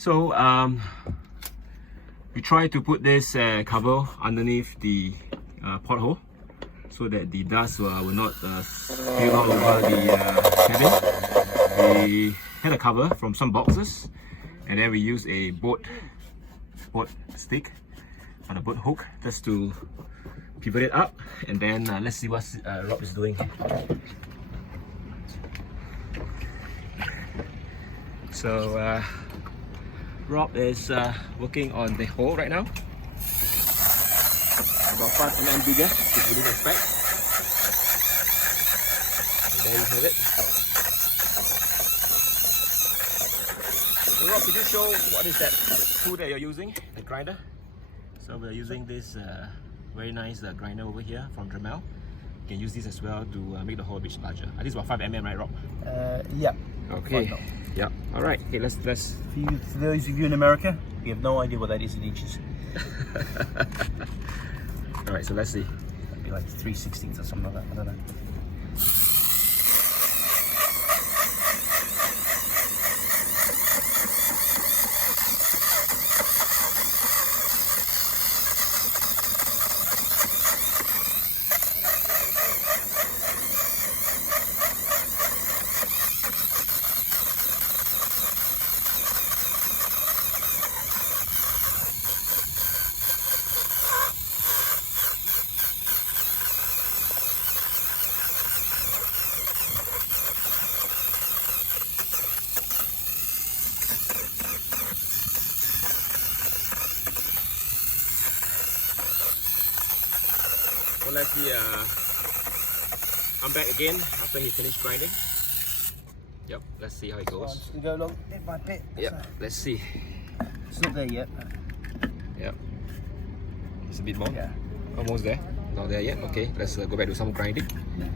So we try to put this cover underneath the pothole so that the dust will not spill all over the cabin. We had a cover from some boxes, and then we use a boat stick on a boat hook just to pivot it up, and then let's see what Rob is doing. So Rob is working on the hole right now. About 5 mm bigger, if you didn't expect. And there you have it. So Rob, could you show what is that tool that you're using, the grinder? So we're using this very nice grinder over here from Dremel. You can use this as well to make the hole a bit larger. I think it's about 5 mm, right, Rob? Yeah. Okay. Yeah. All right. Okay. Let's. For those of you in America, you have no idea what that is in inches. All right. So let's see. It'd be like 3/16 or something like that. I don't know. So let's see. I'm back again after he finished grinding. Yep. Let's see how it goes. Just to go along bit by bit. Yep. Let's see. It's not there yet. Yep. It's a bit more. Yeah. Almost there. Not there yet. Okay. Let's go back to some grinding. Yeah.